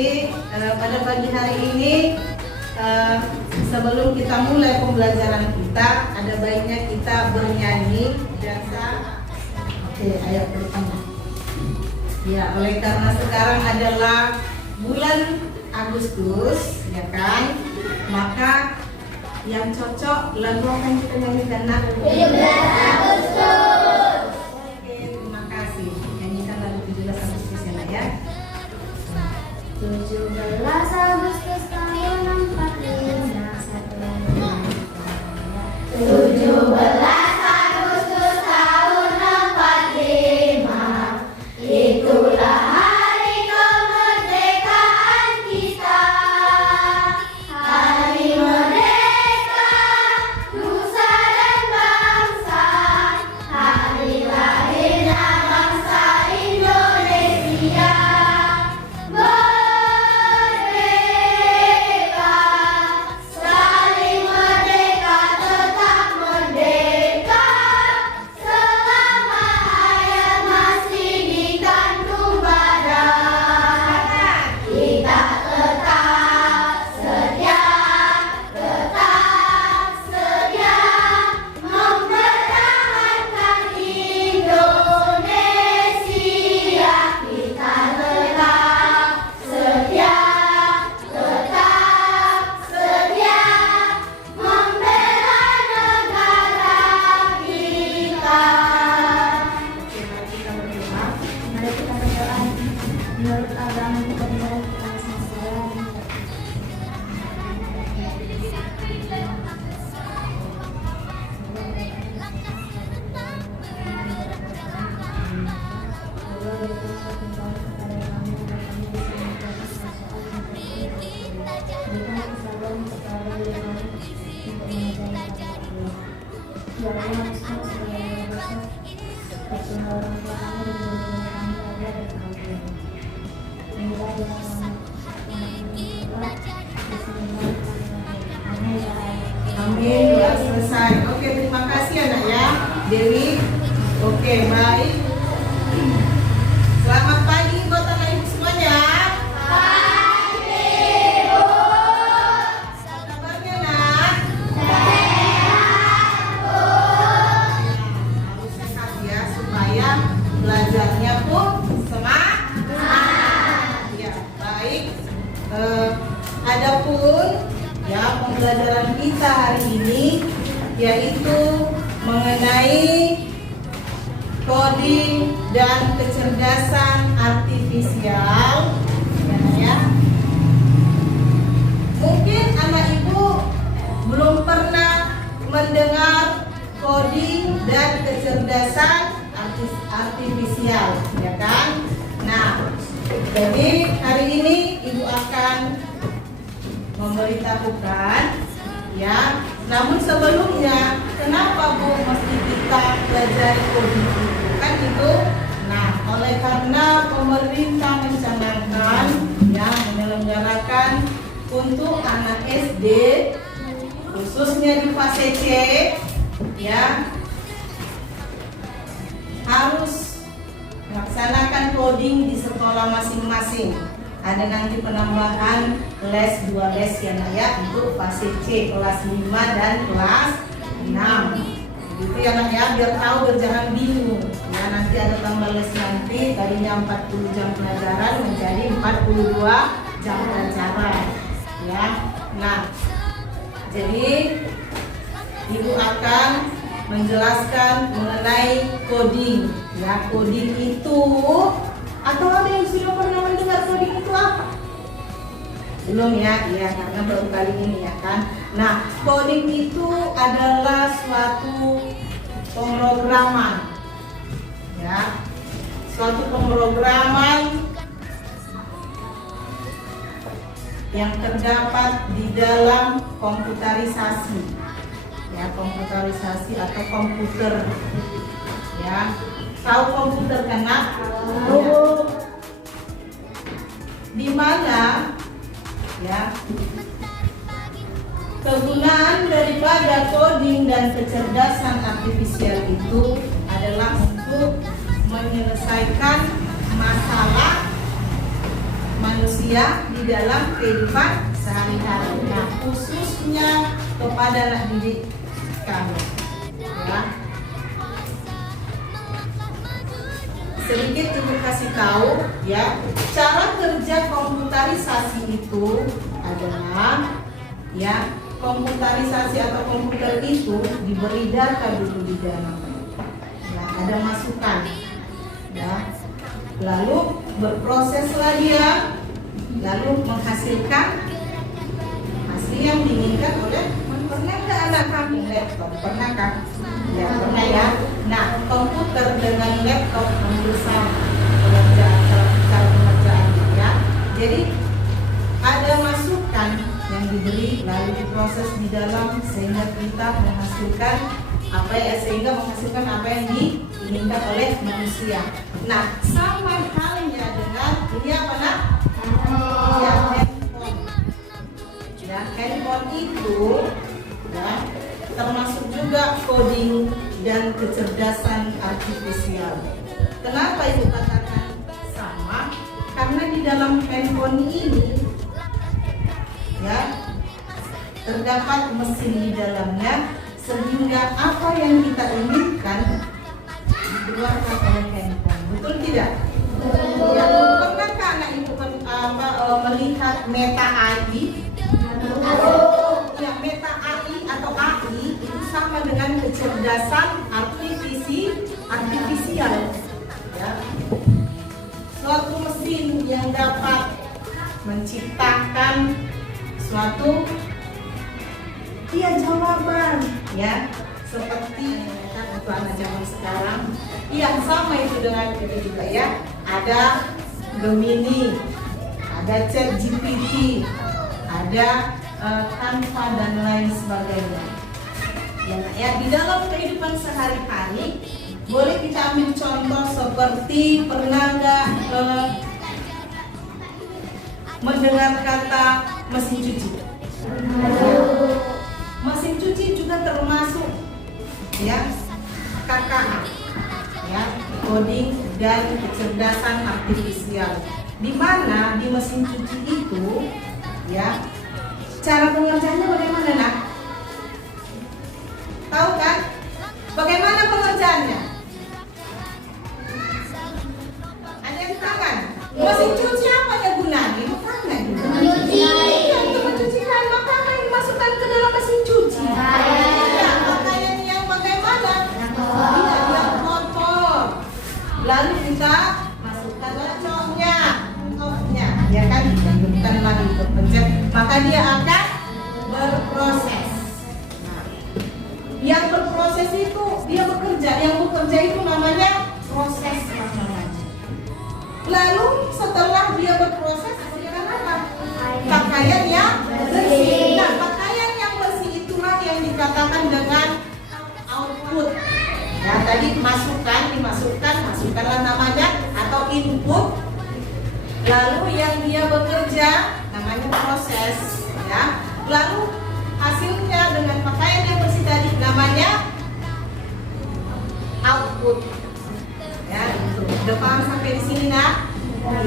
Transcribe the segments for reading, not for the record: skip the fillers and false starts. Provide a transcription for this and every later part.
Jadi pada pagi hari ini sebelum kita mulai pembelajaran kita, ada baiknya kita bernyanyi dansa. Oke, ayo pertama. Ya, oleh karena sekarang adalah bulan Agustus, ya kan? Maka yang cocok lagu akan kita nyanyikan 17 Agustus. Oke, terima kasih. Nyanyikan lagu 17 Agustus ya. 17 Agustus tahun 45 17 Agustus tahun 45 itulah hari kemerdekaan kita. Hari merdeka nusa dan bangsa, hari lahirnya bangsa Indonesia. Menurut agama kita dimulai kita sesuai. Amin, sudah selesai. Oke, terima kasih anak ya, Dewi. Oke, baik. Selamat pagi buat anak ibu semuanya. Pagi, Bu. Kabarnya nak? Sehat, Bu. Harus sehat ya, supaya belajarnya pun semangat. Ya, baik. Adapun ya pembelajaran kita hari ini yaitu mengenai coding dan kecerdasan artifisial ya. Mungkin anak ibu belum pernah mendengar coding dan kecerdasan artifisial, ya kan? Nah, jadi hari ini ibu akan memberitahukan ya. Namun sebelumnya, kenapa Bu mesti kita pelajari coding itu? Kan itu. Nah, oleh karena pemerintah mencanangkan ya menyelenggarakan untuk anak SD khususnya di fase C ya harus melaksanakan coding di sekolah masing-masing. Ada nanti penambahan les 2 les ya nak ya untuk fase C kelas 5 dan kelas 6. Itu ya nak ya, biar tahu jangan bingung. Ya nanti ada tambah les nanti, tadinya 40 jam pelajaran menjadi 42 jam pelajaran. Ya. Nah, jadi ibu akan menjelaskan mengenai coding. Ya, coding itu atau ada yang sudah pernah mendengar coding itu apa? Belum ya, iya karena baru kali ini ya kan. Nah, coding itu adalah suatu pemrograman, ya, suatu pemrograman yang terdapat di dalam komputerisasi, ya, komputerisasi atau komputer, ya. Tahu komputer kan nak? Tahu. Di mana ya kegunaan daripada coding dan kecerdasan artifisial itu adalah untuk menyelesaikan masalah manusia di dalam kehidupan sehari-hari. Nah, khususnya kepada anak didik kami. Ya. Sedikit ibu kasih tahu ya, cara kerja komputerisasi itu adalah ya, komputerisasi atau komputer itu diberi data dulu di dalam. Ya, ada masukan. Ya. Lalu berproseslah dia, lalu menghasilkan hasil yang diinginkan oleh. Pernah nggak anak kami laptop? Pernah kan? Ya pernah ya. Nah, komputer dengan laptop hampir sama pengerjaan cara pengerjaannya ya. Jadi ada masukan yang diberi lalu diproses di dalam sehingga kita menghasilkan apa yang diinginkan oleh manusia. Nah, sama halnya dengan ini apa nak? Ya, handphone. Ya, handphone itu ya, termasuk juga coding dan kecerdasan artifisial. Kenapa ibu katakan sama? Karena di dalam handphone ini ya terdapat mesin di dalamnya sehingga apa yang kita inginkan dikeluarkan oleh handphone. Betul tidak? Ya, pernahkah anak ibu melihat Meta AI? Ya, Meta AI atau AI itu sama dengan kecerdasan artifisial. Ya. Suatu mesin yang dapat menciptakan suatu jawaban ya, seperti untuk anak zaman sekarang yang sama itu dengan itu juga ya, ada Gemini, ada ChatGPT, ada Canva dan lain sebagainya ya, di dalam kehidupan sehari-hari boleh kita ambil contoh seperti pernah nggak mendengar kata mesin cuci? Mesin cuci juga termasuk ya KKA ya, coding dan kecerdasan artifisial. Di mana di mesin cuci itu ya, cara pengerjaannya bagaimana nak? Tahu kan? Bagaimana pengerjaannya? Ada yang tangan? Mesin cuci apa yang gunanya? Tangan. Untuk mencucikan makanan dimasukkan ke dalam mesin cuci. Ya, pakaian yang bagaimana? Yang kotor. Lalu kita masukkan cocoknya, ya kan? Bukan lagi berpencet, maka dia akan berproses. Nah, yang berproses itu dia bekerja, yang bekerja itu namanya proses namanya. Lalu setelah dia berproses hasilkan apa? Pakaian yang bersih. Nah, pakaian yang bersih itulah yang dikatakan dengan output. Ya, tadi masukkanlah namanya atau input. Lalu yang dia bekerja namanya proses, ya. Lalu hasilnya dengan pakaian yang bersih tadi namanya output. Ya, itu. Udah paham sampai di sini nak?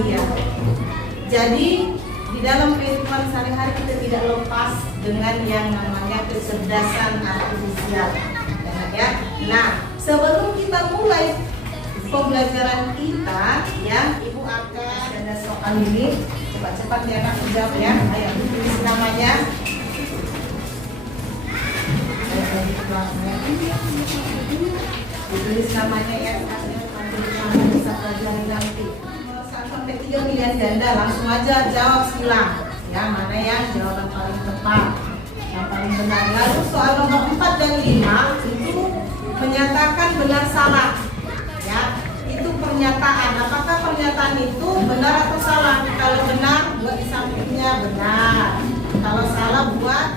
Iya. Jadi di dalam kehidupan sehari-hari kita tidak lepas dengan yang namanya kecerdasan artifisial. Ya. Nah, sebelum kita mulai pembelajaran kita, ya, ibu akan ada soal ini. Cepat-cepat ya nak jawab ya. Ayo tulis namanya. Tulis namanya ya. Bisa pelajari nanti. 1-3 pilihan ganda, langsung aja jawab silang. Ya, mana yang jawaban paling tepat, yang paling benar. Lalu soal nomor 4 dan 5 itu menyatakan benar salah. Ya, itu pernyataan. Apakah pernyataan itu benar atau salah? Kalau benar, buat di sampingnya benar. Kalau salah, buat.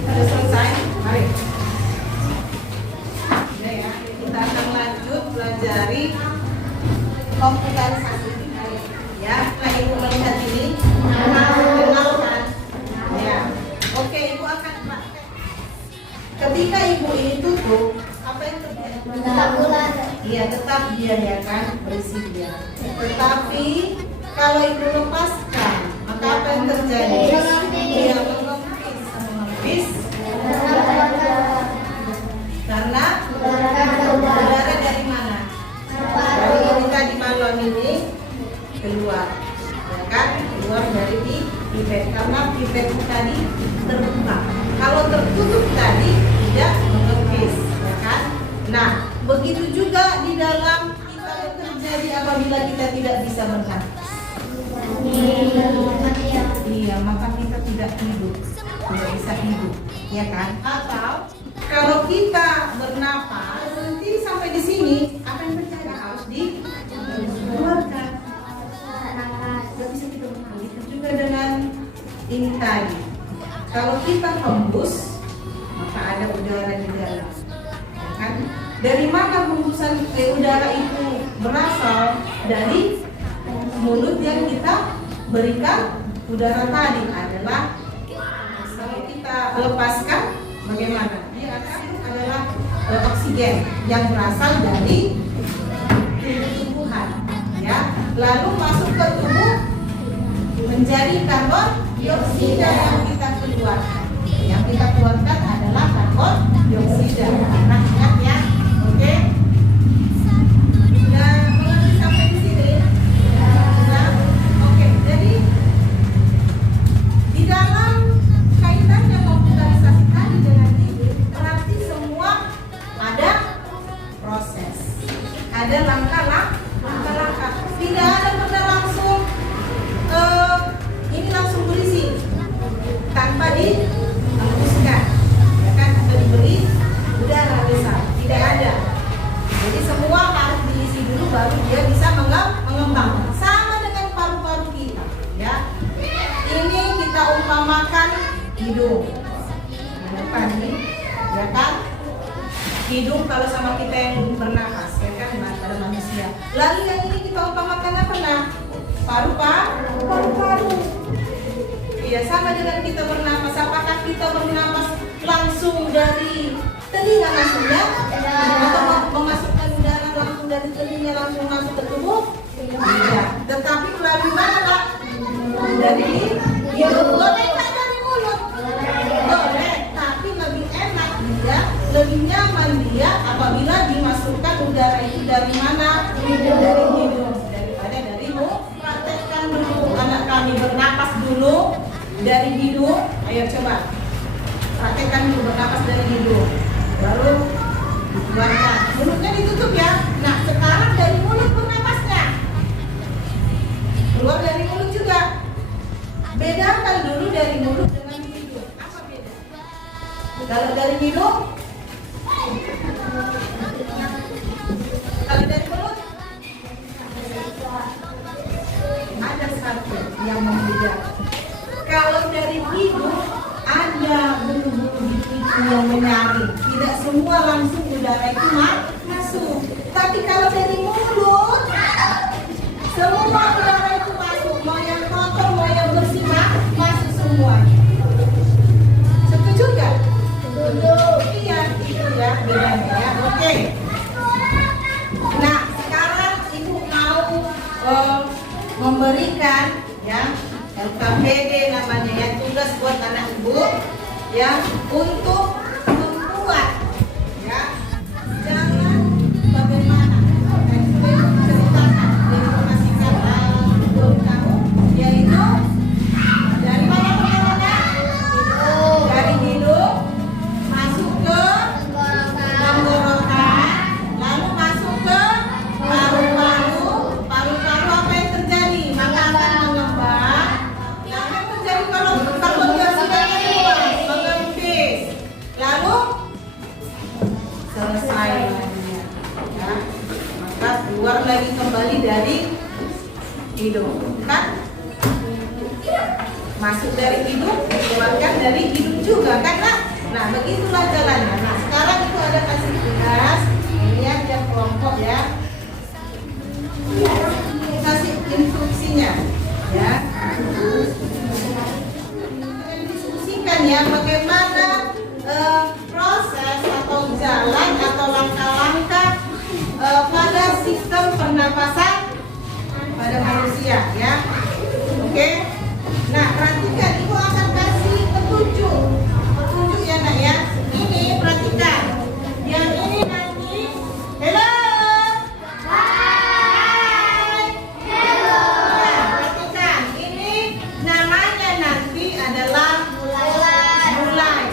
Sudah selesai? Mari. Ya, kita akan lanjut pelajari komputerisasi. Ya, nah ibu melihat ini, kenal kan? Ya, oke, ibu akan praktek. Ketika ibu ini tutup, apa yang terjadi? Tetap bulan. Iya, tetap dia ya kan, berisi dia. Tetap Kalau ibu lepaskan, maka apa yang terjadi? Dia mengempis. Karena udara dari mana? Dari kita di balon ini keluar, ya kan? Keluar dari pipet karena pipet tadi terbuka. Kalau tertutup tadi tidak mengempis, ya kan? Nah, begitu juga di dalam kita terjadi apabila kita tidak bisa bernafas. Iya, maka kita tidak hidup, tidak bisa hidup, ya kan? Atau kalau kita bernapas nanti sampai di sini apa yang terjadi? Harus dikeluarkan. Tidak bisa kita bernapas. Itu juga dengan ini tadi. Kalau kita hembus, maka ada udara di dalam, ya kan? Dari mana hembusan udara itu berasal? Dari mulut yang kita berikan udara tadi adalah kalau kita lepaskan bagaimana? Dia adalah oksigen yang berasal dari tumbuh-tumbuhan, ya. Lalu masuk ke tubuh menjadi karbon dioksida yang kita keluarkan. Yang kita keluarkan adalah karbon dioksida. Nah, ingat ya, oke? Sudah mengerti sampai di sini? Sudah? Oke. Jadi di dalam kaitannya komputarisasi tadi dengan ini, berarti semua ada proses, ada langkah-langkah. Tidak ada benar langsung ini langsung berisi tanpa dihembuskan, ya kan? Atau diberi udara besar, tidak ada. Jadi semua harus diisi dulu baru dia bisa mengembang. Sama dengan paru-paru kita, ya. Ini kita umpamakan hidung. Yang depan nih, ya kan? Hidung kalau sama kita yang bernapas, ya kan? Pada manusia. Lalu yang ini kita umpamakan apa nah? Paru-paru. Iya, sama dengan kita bernapas. Apakah kita bernapas langsung dari telinga langsung ya? Atau memasukkan udara langsung dari telinga langsung masuk ke tubuh? Tidak. Tetapi melalui mana Pak? Dari hidung. Boleh nggak dari mulut? Boleh. Tapi lebih enak dia, lebih nyaman dia apabila dimasukkan udara itu dari mana? Dari hidung. Daripada dari mulut. Praktekkan dulu anak kami bernapas dulu dari hidung. Ayo coba praktekkan dulu bernapas dari hidung, baru dikeluarkan. Mulutnya ditutup ya. Nah, sekarang dari mulut bernapasnya. Keluar dari mulut juga. Bedakan dulu dari mulut dengan hidung. Apa beda? Kalau dari hidung, kalau dari mulut ada satu yang membedakan. Kalau dari hidung ada bulu-bulu di pipi yang menyaring. Tidak semua langsung udara itu masuk. Tapi kalau dari mulut, semua udara itu masuk. Mau yang kotor, mau yang bersih, masuk semuanya. Setuju nggak? Setuju. Iya, itu ya bedanya ya. Oke. Nah, sekarang ibu mau memberikan ya LKPD namanya ya, tugas buat anak ibu ya untuk membuat ya jangan bagaimana ceritakan informasikan kamu yaitu dari mana dari hidung masuk ke tenggorokan lalu masuk ke paru-paru apa yang terjadi maka akan mengembang. Jadi kalau dia sudah mengempis, lalu selesai ya, maka keluar lagi kembali dari hidung, kan? Masuk dari hidung, keluarkan dari hidung juga, kan? Nah, begitulah jalannya. Nah, sekarang itu ada kasih tugas, ini ya tiap kelompok ya, kasih instruksinya, ya. Ya bagaimana proses atau jalan atau langkah-langkah pada sistem pernapasan pada manusia ya. Oke. Nah, perhatikan, ibu akan kasih petunjuk ya nak ya. Ini perhatikan, yang ini nanti hello. Hai. Hello. Nah, perhatikan, ini namanya nanti adalah mulai.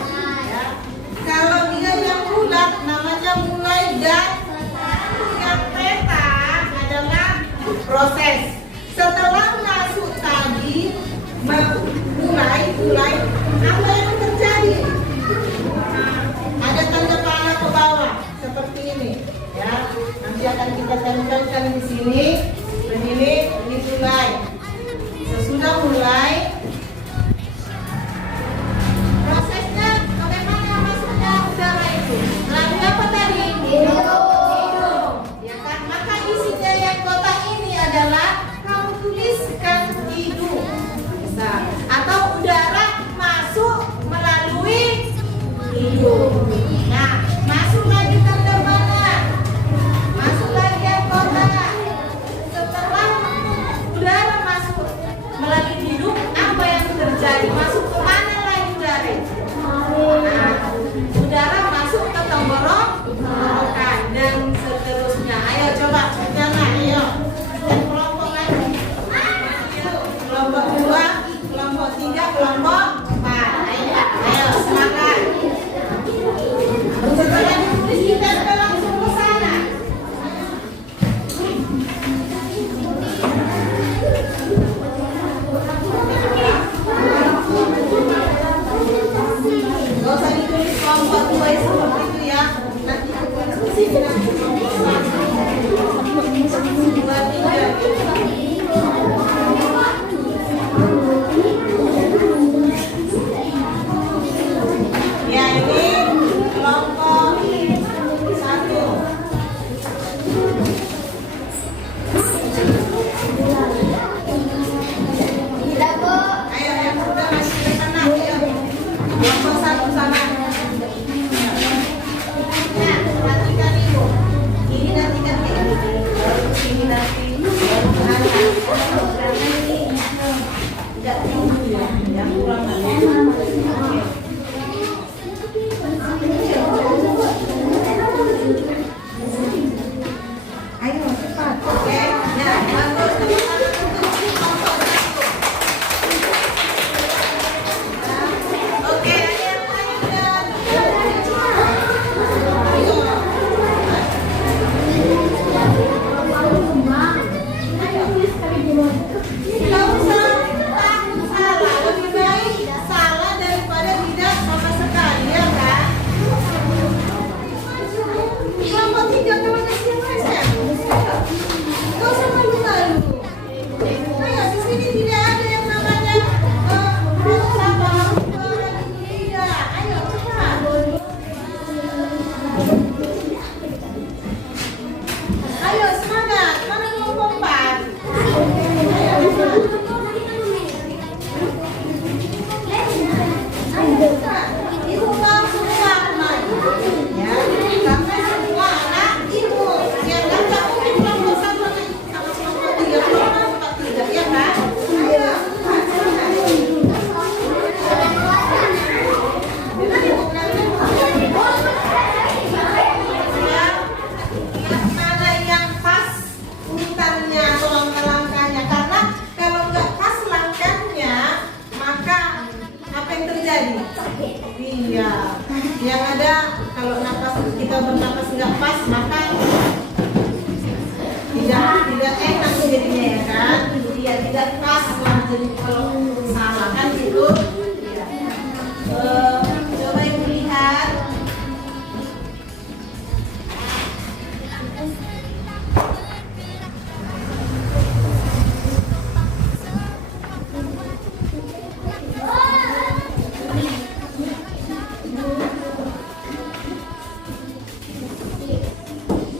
Ya. Kalau dia yang bulat namanya mulai, dan yang peta adalah proses. Setelah masuk tadi mulai apa yang terjadi? Ada tanda panah ke bawah seperti ini ya. Nanti akan kita tempelkan di sini. Dan ini mulai. Sesudah mulai, prosesnya bagaimana masuknya udara itu? Melalui apa tadi? Hidung. Ya kan? Maka isinya yang kotak ini adalah kamu tuliskan hidung. Bisa. Atau udara masuk melalui hidung. Nah, masuk lagi tanda mana? Masuk lagi yang kotak. Setelah udara masuk melalui hidung, apa yang terjadi? Masuk ke mana lagi udara? Nah, udara masuk ke tenggorokan dan seterusnya. Ayo coba jalan, ayo. Dan kelompok lagi. Kelompok 2, kelompok 3, kelompok 4. Ayo semangat. Setelah ditulis kita langsung ke sana. Gak usah ditulis kelompok 2 seperti itu ya. Nanti ke sini nanti kelompok 1, 2, 3. Ya, ini kelompok 1. Ayo yang sudah masih di sana, ayo. Kelompok 1 sana. Nah, perhatikan ibu. Ini nanti kan kayak gini. Baru sini nanti baru ke atas. Karena ini tidak tinggi ya, yang kurang ada. Oke. Ayo cepat, oke? Ya, bagus teman-teman untuk kelompok 1. Oke, ada yang lain dan nggak usah takut salah, lebih baik salah daripada tidak sama sekali ya kan? Kelompok 3 kalau ada siapa ya? Gak usah malu-malu. Ayo, di sini tidak ada yang namanya sama tidak. Ayo cepat. Ayo semangat. Mana kelompok 4? Ayo cepat. Ibu mau semua anak. Ya, sampai semua anak ibu. Ya kan, nggak mungkin kelompok 1 sama kelompok 3, kelompok 4 tidak, ya kan? Ayo. Yang mana yang pas urutannya atau langkah-langkahnya? Karena kalau nggak pas langkahnya, maka apa yang terjadi? Iya, yang ada kalau napas kita bernapas nggak pas, maka tidak enak jadinya ya kan? Iya, tidak pas lah. Jadi kalau salah kan itu. Iya. Coba ibu lihat.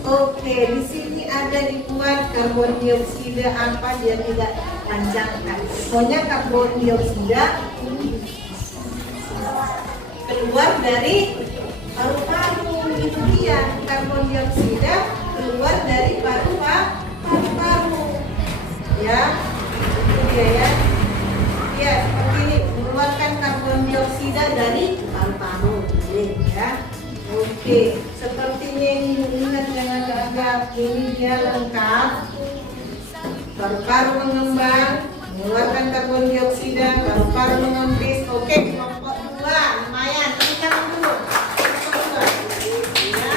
Oke, di sini ada dibuat karbon dioksida apa dia tidak panjangkan. Pokoknya karbon dioksida keluar dari paru-paru, itu dia. Karbon dioksida keluar dari paru-paru. Ya, itu dia ya. Oke, sepertinya ini ingat yang agak-agak ini dia lengkap. Paru-paru mengembang, mengeluarkan karbon dioksida, paru-paru mengempis. Oke, kelompok 2, lumayan. Tekan dulu. Kelompok 2. Ya.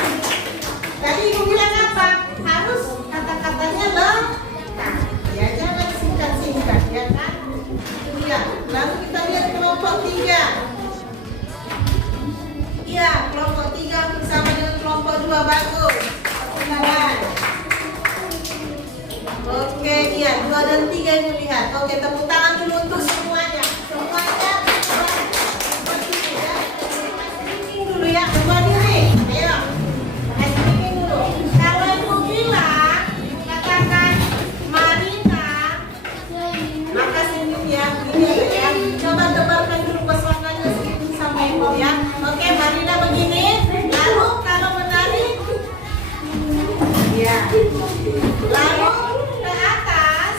Tadi ibu bilang apa? Harus kata-katanya lengkap. Ya, jangan singkat-singkat, ya kan? Itu dia. Lalu kita lihat kelompok 3. Iya, kelompok 3 bersama dengan kelompok 2 bagus. Perkembangan. Oke, iya 2 dan 3 ini lihat. Oke, tepuk tangan dulu untuk semuanya. Semuanya seperti ini ya. Speaking dulu ya, coba diri. Ayo. Speaking dulu. Kalau ibu bilang, katakan Marina. Maka sini ya, ini ya. Coba tebarkan dulu pesonanya sedikit sama ibu ya. Oke, Marina begini. Lalu kalau menari, ya. Lalu ke atas,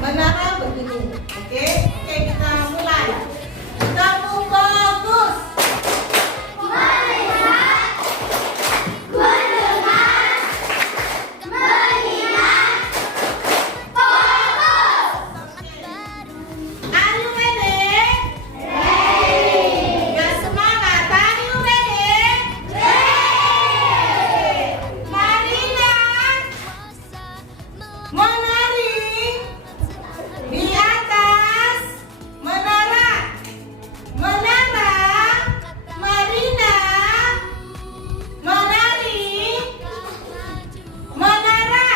menara begini. Oke, oke kita mulai. Kamu bagus. Are you ready? Gak semangat. Are you ready? Marina menari di atas menara. Menara. Marina menari menara.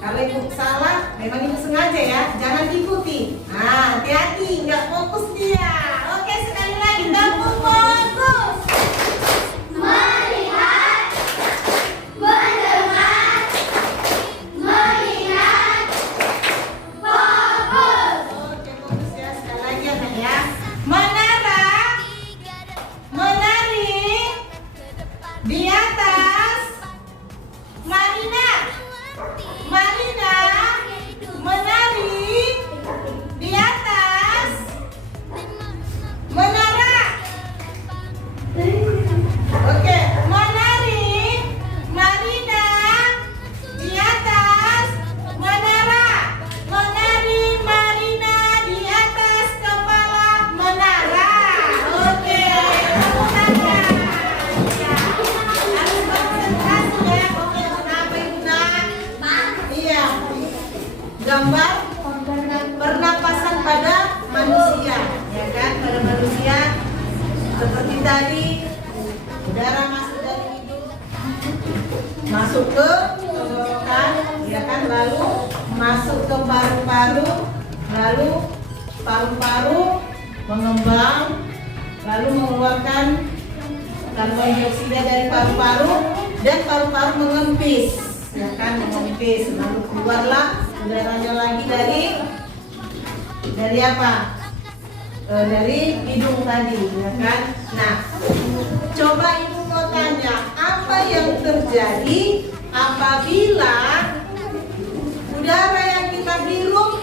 Kalau ibu salah, memang ibu sengaja ya, jangan ikuti. Nah, hati-hati, nggak fokus dia. Oke, sekali lagi, kamu fokus. Oke, fokus ya, sekali lagi ya, Kak, ya. Menara, menari di atas Marina. Marina menari di atas menara. Oke, menari Marina di atas menara. Menari Marina di atas kepala menara. Oke, tepuk tangan. Ya, harus konsentrasi ya. Oke, kenapa ibu nak? Iya, gambar pernapasan pada manusia, ya kan? Pada manusia seperti tadi, udara masuk dari hidung, masuk ke tenggorokan, ya kan? Lalu masuk ke paru-paru, lalu paru-paru mengembang, lalu mengeluarkan karbon dioksida dari paru-paru dan paru-paru mengempis, ya kan? Mengempis, lalu keluarlah udaranya lagi dari apa? Dari hidung tadi, ya kan? Nah, coba ibu mau tanya, apa yang terjadi apabila udara yang kita hirup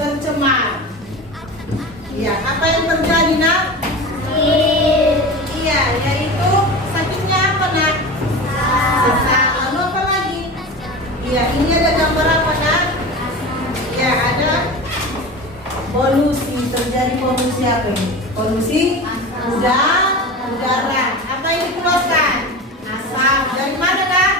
tercemar? Iya, apa yang terjadi, nak? Iya, yaitu sakitnya apa, nak? Sesak. Lalu apa lagi? Iya, ini ada gambar apa, nak? Ya, ada polusi. Terjadi polusi apa ini? Polusi udara. Apa yang dikeluarkan? Asap. Dari mana, nak?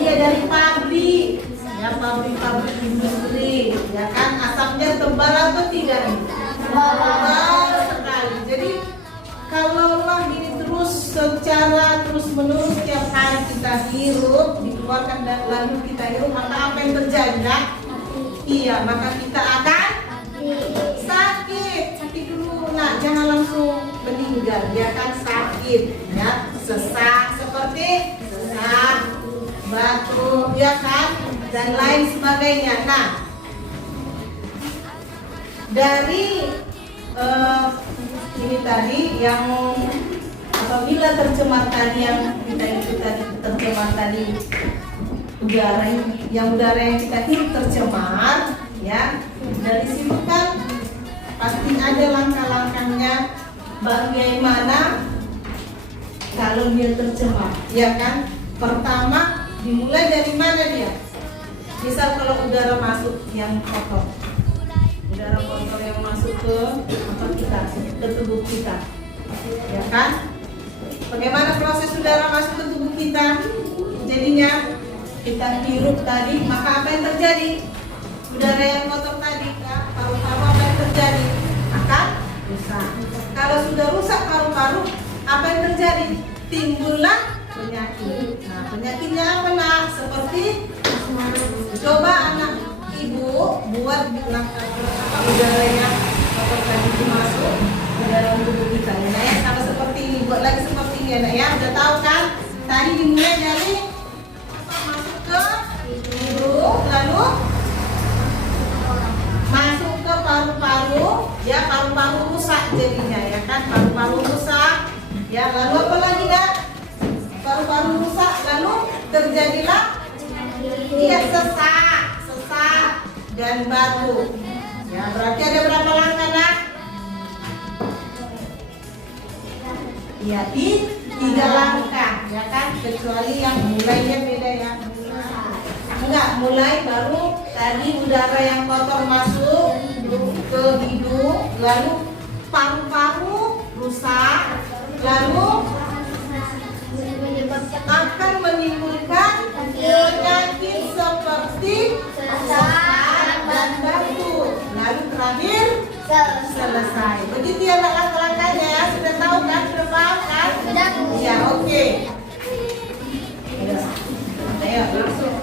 Iya, dari pabrik. Ya, pabrik-pabrik industri. Ya kan, asapnya tebal atau tidak? Tebal sekali. Jadi kalaulah ini terus secara terus-menerus tiap hari kita hirup, dikeluarkan dan lalu kita hirup, maka apa yang terjadi, nak? Iya, maka kita akan sakit dulu, nak, jangan langsung meninggal, dia akan sakit, ya, sesak seperti sesak, batuk, ya kan, dan lain sebagainya. Nah, dari ini tadi yang apabila tercemar tadi yang kita itu tadi tercemar tadi udara yang kita hirup tercemar, ya, dari situ kan pasti ada langkah-langkahnya bagaimana kalau dia tercemar, ya kan? Pertama, dimulai dari mana dia? Misal kalau udara masuk yang kotor, udara kotor yang masuk ke apa kita, ke tubuh kita, ya kan? Bagaimana proses udara masuk ke tubuh kita? Jadinya kita hirup tadi, maka apa yang terjadi? Udara yang kotor tadi, paru-paru apa yang terjadi? Akan rusak. Kalau sudah rusak paru-paru, apa yang terjadi? Timbullah penyakit. Nah, penyakitnya apa nak? Seperti coba anak ibu buat udara yang kotor tadi itu masuk ke dalam tubuh kita, ya nak ya, sama seperti ini. Buat lagi seperti ini ya nak ya. Udah tahu kan? Tadi dimulai dari masuk ke hidung, lalu masuk ke paru-paru, ya paru-paru rusak jadinya, ya kan? Paru-paru rusak, ya lalu apa lagi nak? Paru-paru rusak, lalu terjadilah dia sesak dan batuk. Ya berarti ada berapa langkah nak? Ya 3 langkah, ya kan? Kecuali yang mulainya beda ya. Enggak, mulai baru tadi udara yang kotor masuk ke hidung, lalu paru-paru rusak, lalu akan menimbulkan penyakit seperti sesak dan batuk. Lalu terakhir selesai. Begitu ya langkah-langkahnya ya. Sudah tahu kan? Sudah paham kan? Ya oke. Ayo langsung.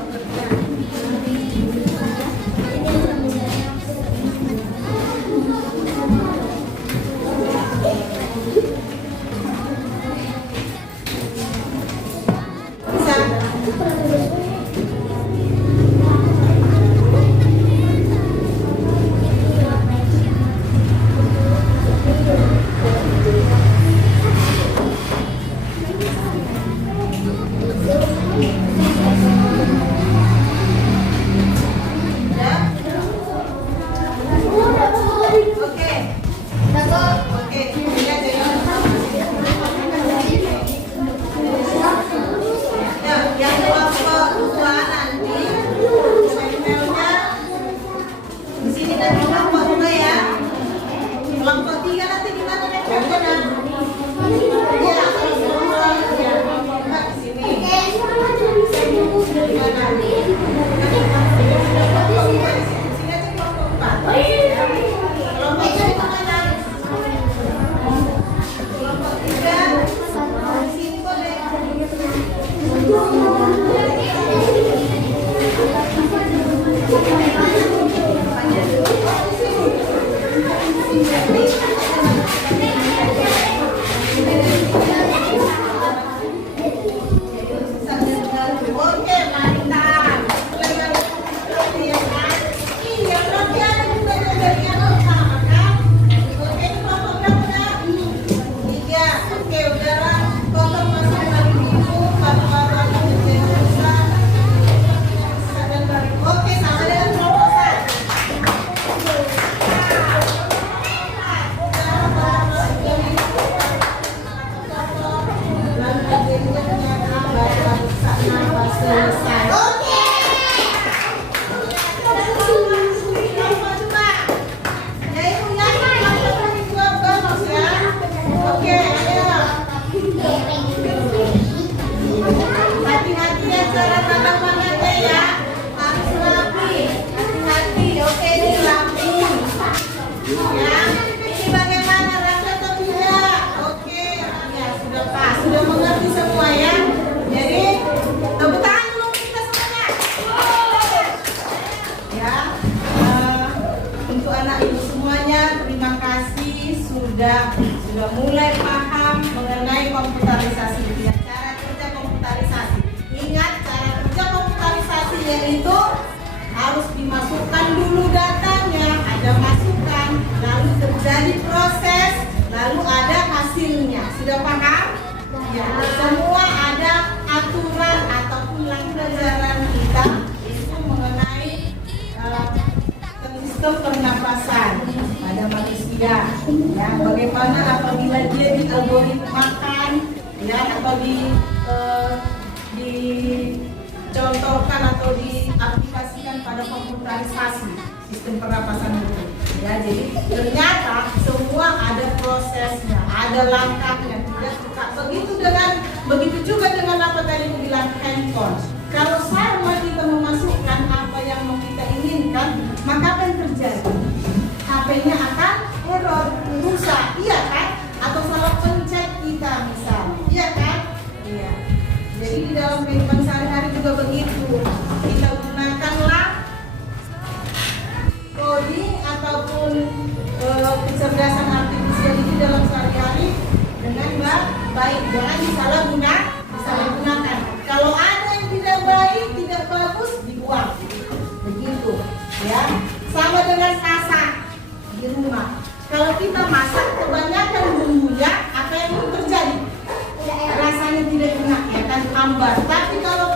sudah mulai paham mengenai komputerisasi, ya, cara kerja komputerisasi. Ingat, cara kerja komputerisasi yaitu harus dimasukkan dulu datanya, ada masukan, lalu terjadi proses, lalu ada hasilnya. Sudah paham? Ya, semua ada aturan ataupun pelajaran kita itu mengenai sistem pernapasan. ada manusia. Ya, bagaimana apabila dia dialgoritmakan, ya, atau dicontohkan atau diaplikasikan pada komputerisasi sistem pernapasan itu. Ya, jadi ternyata semua ada prosesnya, ada langkahnya. Tidak begitu juga dengan apa tadi aku bilang handphone. Kalau sama kita memasukkan apa yang mau kita inginkan, maka apa yang terjadi? HP-nya akan error, rusak, iya kan? Atau salah pencet kita misalnya, iya kan? Iya. Jadi di dalam kehidupan sehari-hari juga begitu. Kita gunakanlah coding ataupun kecerdasan artifisial ini dalam sehari-hari dengan baik, jangan disalahgunakan. Kalau ada yang tidak baik, tidak bagus, dibuang. Begitu, ya. Sama dengan masak di rumah. Kalau kita masak kebanyakan bumbunya, apa yang terjadi? Rasanya tidak enak, ya kan, hambar. Tapi kalau